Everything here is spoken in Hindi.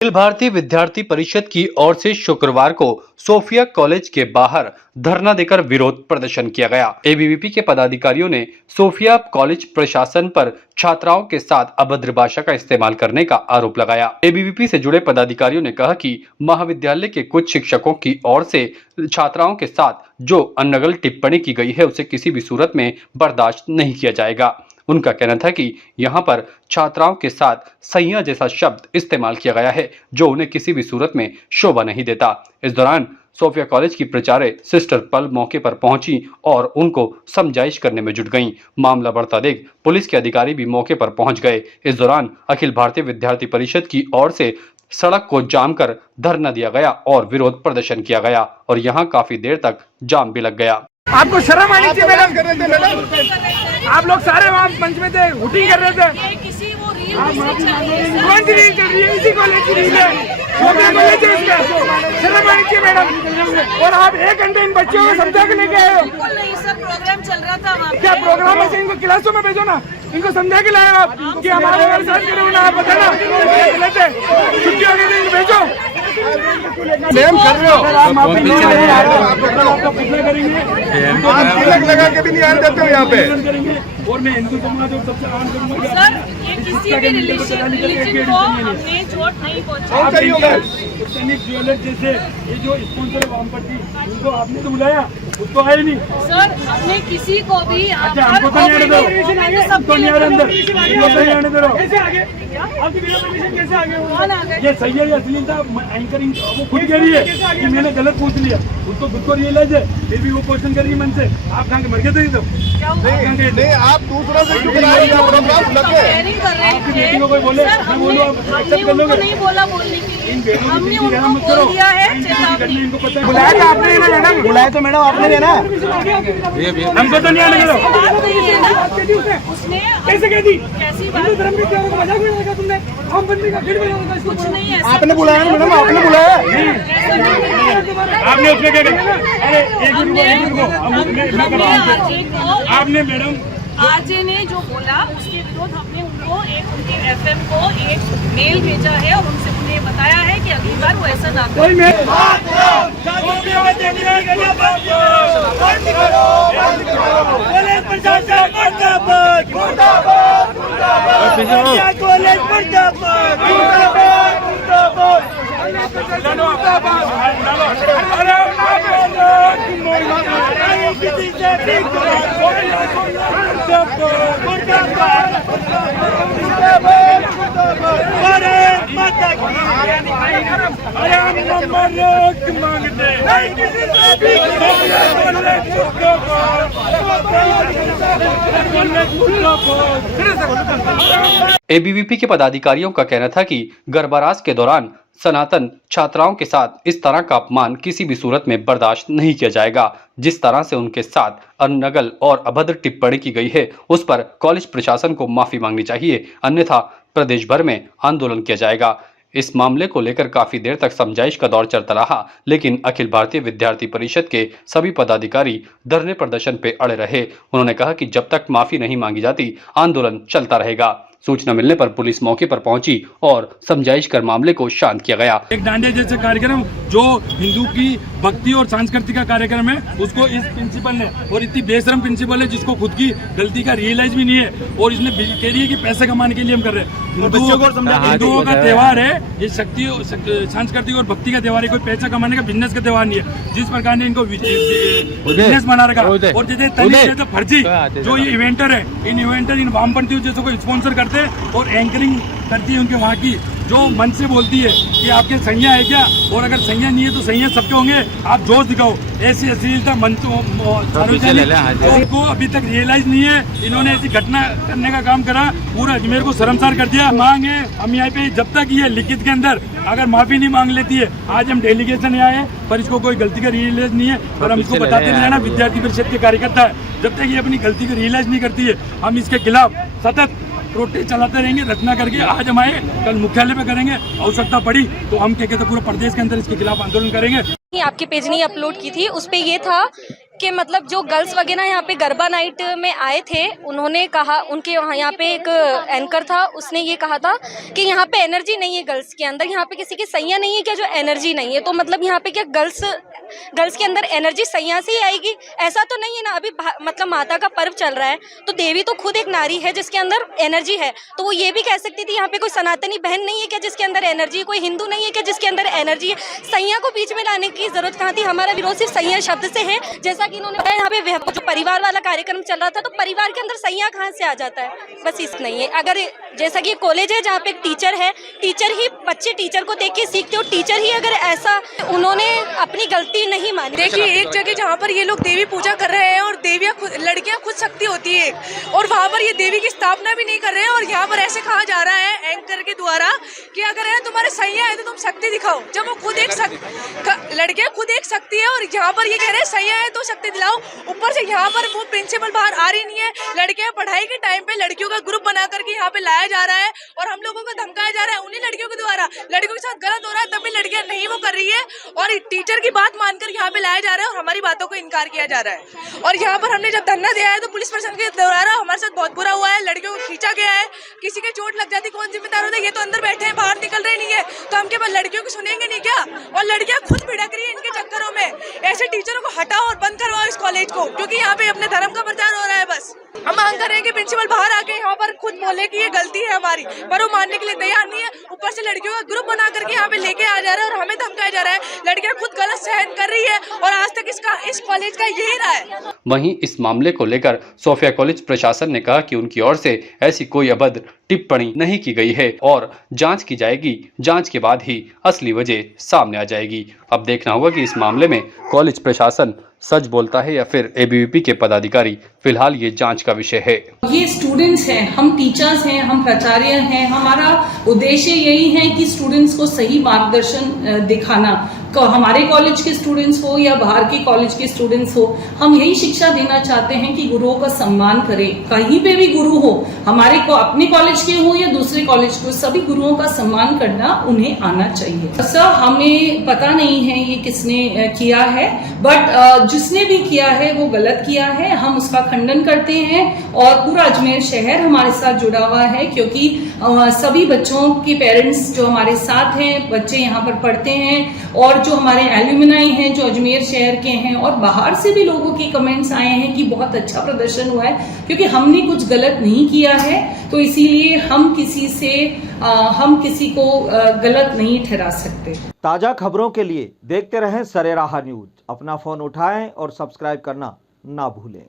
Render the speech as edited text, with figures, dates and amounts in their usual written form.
अखिल भारतीय विद्यार्थी परिषद की ओर से शुक्रवार को सोफिया कॉलेज के बाहर धरना देकर विरोध प्रदर्शन किया गया। एबीवीपी के पदाधिकारियों ने सोफिया कॉलेज प्रशासन पर छात्राओं के साथ अभद्र भाषा का इस्तेमाल करने का आरोप लगाया। एबीवीपी से जुड़े पदाधिकारियों ने कहा कि महाविद्यालय के कुछ शिक्षकों की ओर से छात्राओं के साथ जो अनर्गल टिप्पणी की गई है उसे किसी भी सूरत में बर्दाश्त नहीं किया जाएगा। उनका कहना था कि यहाँ पर छात्राओं के साथ सैया जैसा शब्द इस्तेमाल किया गया है जो उन्हें किसी भी सूरत में शोभा नहीं देता। इस दौरान सोफिया कॉलेज की प्राचार्य सिस्टर पल मौके पर पहुंची और उनको समझाइश करने में जुट गईं। मामला बढ़ता देख पुलिस के अधिकारी भी मौके पर पहुंच गए। इस दौरान अखिल भारतीय विद्यार्थी परिषद की ओर से सड़क को जाम कर धरना दिया गया और विरोध प्रदर्शन किया गया और यहाँ काफी देर तक जाम भी लग गया। आपको शर्म आनी चाहिए मैडम। आप लोग सारे वहाँ मंच में थे, हुटिंग कर रहे थे। कौन सी रील चल रही है? इसी कॉलेज की रील है, सोफिया कॉलेज है इसका। शर्म आनी चाहिए मैडम। और आप 1 घंटे इन बच्चों को समझा के लेके आए हो। प्रोग्राम चल रहा था वहाँ। क्या प्रोग्राम है? इनको क्लासों में भेजो ना, इनको समझा के लाए आप कि हमारे घर साथ करोगे ना। आप बताना गलत है, छुट्टी हो गई इनको भेजो। मैम कर रहे हो आप तिलक लगा के भी नहीं आने देते हो यहाँ पे। और मैं हिंदू समाज और सबसे आम करूँगा सर, ये किसी भी रिलीजन को हमने चोट नहीं पहुँचाई। ज्वेलर जैसे ये जो स्पॉन्सर है वामपंथी, उनको आपने तो बुलाया, उसको आए नहीं। सर, हमने किसी को भी हमको तो नहीं आने दो, सबको नहीं आने अंदर, इनको तो नहीं आने दो। कैसे आगे? आपकी बिना परमिशन कैसे आगे? ये सही है या अश्लीलता एंकरिंग वो खुद कह रही है कि मैंने गलत पूछ लिया, उसको खुद को रियलाइज है, फिर भी वो क्वेश्चन कर रही है मन से। आप कहाँ के मर गए थे? तो नहीं, आप दूसरा से क्यों करा रही हैं? आपकी बेटी को कोई बोले मैं बोलूँ आप एक्सेप्ट कर लोगे? नहीं बोला बोलने के लिए, इन बेटों की हमने जिंदगी उनको मत करो। बोल दिया है चेतावनी। इनको पता है बुलाया तो आपने ना मैडम, बुलाया तो मैडम आपने देना। हमको तो नहीं आने दो। बात नहीं है ना, उसने कैसे कह दी? कैसी बात? हिंदू धर्म के त्योहारों को मजाक में लगा तुमने, हम बंदी का खेल में लगा। कुछ नहीं है। आपने बुलाया ना मैडम, आपने बुलाया। आपने उसमें क्या कहा? अरे एक मिनट आपने मैडम आरजे ने जो बोला उसके विरोध हमने उनको उनके एफएम को एक मेल भेजा है और उन्हें बताया है कि अगली बार वो ऐसा ना कोई एबीवीपी के पदाधिकारियों का कहना था कि गर्भरास के दौरान सनातन छात्राओं के साथ इस तरह का अपमान किसी भी सूरत में बर्दाश्त नहीं किया जाएगा। जिस तरह से उनके साथ अनर्गल और अभद्र टिप्पणी की गई है उस पर कॉलेज प्रशासन को माफी मांगनी चाहिए, अन्यथा प्रदेश भर में आंदोलन किया जाएगा। इस मामले को लेकर काफी देर तक समझाइश का दौर चलता रहा, लेकिन अखिल भारतीय विद्यार्थी परिषद के सभी पदाधिकारी धरने प्रदर्शन पे अड़े रहे। उन्होंने कहा कि जब तक माफी नहीं मांगी जाती आंदोलन चलता रहेगा। सूचना मिलने पर पुलिस मौके पर पहुंची और समझाइश कर मामले को शांत किया गया। एक डांडिया जैसे कार्यक्रम जो हिंदू की भक्ति और सांस्कृतिक का कार्यक्रम है, उसको इस प्रिंसिपल ने, और इतनी बेशरम प्रिंसिपल है जिसको खुद की गलती का रियलाइज भी नहीं है, और इसने कह रही है कि पैसे कमाने के लिए हम कर रहे हैं। हिंदुओं का त्योहार है ये, शक्ति सांस्कृतिक और भक्ति का त्योहार है, कोई पैसा कमाने का बिजनेस का त्योहार नहीं है। जिस प्रकार ने इनको बिजनेस बना रखा और जैसे फर्जी जो ये इवेंटर है, इन इवेंटर इन वामपंथियों जैसे को स्पॉन्सर करते और एंकरिंग करती है उनके वहाँ की, जो मन से बोलती है कि आपके सैया है क्या, और अगर सैया नहीं है तो सैया सबके होंगे, आप जोश दिखाओ। ऐसी अश्लीलता को अभी तक रियलाइज नहीं है। इन्होंने ऐसी घटना करने का काम करा, पूरा अजमेर को शर्मसार कर दिया। मांग है हम यहाँ पे, जब तक ये लिखित के अंदर अगर माफी नहीं मांग लेती है, आज हम डेलीगेशन आए हैं पर इसको कोई गलती का रियलाइज नहीं है, और हम इसको बताते नहीं रहना विद्यार्थी परिषद के कार्यकर्ता है, जब तक ये अपनी गलती को रियलाइज नहीं करती है हम इसके खिलाफ सतत प्रोटेस्ट चलाते रहेंगे। रचना करके आज हम आए, कल मुख्यालय पे करेंगे, आवश्यकता पड़ी तो हम क्या कहते पूरे प्रदेश के अंदर इसके खिलाफ आंदोलन करेंगे। आपके पेज ने अपलोड की थी, उस पे ये था कि मतलब जो गर्ल्स वगैरह यहाँ पे गरबा नाइट में आए थे, उन्होंने कहा, उनके वहाँ यहाँ पे एक एंकर था, उसने ये कहा था कि यहाँ पे एनर्जी नहीं है गर्ल्स के अंदर, यहाँ पे किसी की सैया नहीं है क्या जो एनर्जी नहीं है। तो मतलब यहाँ पे क्या गर्ल्स के अंदर एनर्जी सैया से ही आएगी? ऐसा तो नहीं है ना। अभी मतलब माता का पर्व चल रहा है, तो देवी तो खुद एक नारी है जिसके अंदर एनर्जी है। तो वो ये भी कह सकती थी यहाँ पे कोई सनातनी बहन नहीं है क्या जिसके अंदर एनर्जी, कोई हिंदू नहीं है क्या जिसके अंदर एनर्जी है। सैया को बीच में लाने की जरूरत कहाँ थी? हमारा विरोध सिर्फ सैया शब्द से है। जैसा कि इन्होंने बताया, यहाँ पे जो परिवार वाला कार्यक्रम चल रहा था, तो परिवार के अंदर सैया कहाँ से आ जाता है? बस इस नहीं है। अगर जैसा कि कॉलेज है जहाँ पे एक टीचर है, टीचर ही बच्चे टीचर को देख के सीखते हो, टीचर ही अगर ऐसा, उन्होंने अपनी गलती नहीं मानी। देखिए, एक जगह जहाँ पर ये लोग देवी पूजा कर रहे हैं और देवियाँ लड़कियाँ खुद शक्ति होती है, और वहाँ पर ये देवी की स्थापना भी नहीं कर रहे हैं, और यहाँ पर ऐसे कहा जा रहा है एंकर के द्वारा कि अगर है तुम्हारे सैया है तो तुम शक्ति दिखाओ, जब वो खुद एक लड़कियाँ खुद एक शक्ति है, और यहाँ पर ये कह रहे हैं सैया है तो शक्ति दिलाओ। ऊपर से यहाँ पर वो प्रिंसिपल बाहर आ रही नहीं है। लड़कियाँ पढ़ाई के टाइम पे लड़कियों का ग्रुप बना करके यहाँ पे लाया जा रहा है और हम लोगों को धमकाया जा रहा है उन्हीं लड़कियों के द्वारा। लड़कियों के साथ गलत हो रहा है, तब भी लड़कियाँ नहीं वो कर रही है, और टीचर की बात मानकर यहाँ पे लाया जा रहा है और हमारी बातों को इनकार किया जा रहा है। और यहाँ पर हमने जब धरना दिया है तो पुलिस प्रशासन के द्वारा हमारे साथ बहुत बुरा हुआ है। लड़कियों को खींचा गया है, किसी के चोट लग जाती कौन जिम्मेदार होता है? ये तो अंदर बैठे हैं, बाहर निकल रहे नहीं है, तो हम केवल लड़कियों को सुनेंगे नहीं क्या? और लड़कियां खुद भिड़क रही है इनके चक्करों में। ऐसे टीचरों को हटाओ और बंद करवाओ इस कॉलेज को, क्योंकि यहाँ पे अपने धर्म का प्रचार हो रहा है। बस हम मांग कर रहे हैं कि प्रिंसिपल बाहर आके यहाँ पर खुद बोले कि ये गलती है हमारी, पर वो मानने के लिए तैयार नहीं है। ऊपर से लड़कियों का ग्रुप बना करके यहाँ पे लेके आ जा रहा है और हमें धमकाया जा रहा है। लड़कियां खुद गलत सहन कर रही है और आज तक इस कॉलेज का यही रहा है। वहीं इस मामले को लेकर सोफिया कॉलेज प्रशासन ने कहा कि उनकी ओर से ऐसी कोई अभद्र टिप्पणी नहीं की गई है और जांच की जाएगी। जांच के बाद ही असली वजह सामने आ जाएगी। अब देखना होगा कि इस मामले में कॉलेज प्रशासन सच बोलता है या फिर एबीवीपी के पदाधिकारी। फिलहाल ये जांच का विषय है। ये स्टूडेंट्स हैं, हम टीचर्स हैं, हम प्राचार्य हैं, हमारा उद्देश्य यही है कि स्टूडेंट्स को सही मार्गदर्शन दिखाना। हमारे कॉलेज के स्टूडेंट्स हो या बाहर के कॉलेज के स्टूडेंट्स हो, हम यही शिक्षा देना चाहते हैं कि गुरुओं का सम्मान करें। कहीं पे भी गुरु हो, हमारे को अपने कॉलेज के हो या दूसरे कॉलेज के, सभी गुरुओं का सम्मान करना उन्हें आना चाहिए। सर, हमें पता नहीं है ये किसने किया है, बट जिसने भी किया है वो गलत किया है। हम उसका खंडन करते हैं और पूरा अजमेर शहर हमारे साथ जुड़ा हुआ है, क्योंकि सभी बच्चों के पेरेंट्स जो हमारे साथ हैं, बच्चे यहाँ पर पढ़ते हैं, और जो हमारे एल्यूमिनाई हैं जो अजमेर शहर के हैं, और बाहर से भी लोगों के कमेंट्स आए हैं कि बहुत अच्छा प्रदर्शन हुआ है, क्योंकि हमने कुछ गलत नहीं किया है। तो इसीलिए हम किसी को गलत नहीं ठहरा सकते। ताजा खबरों के लिए देखते रहें सरेराह न्यूज। अपना फोन उठाएं और सब्सक्राइब करना ना भूलें।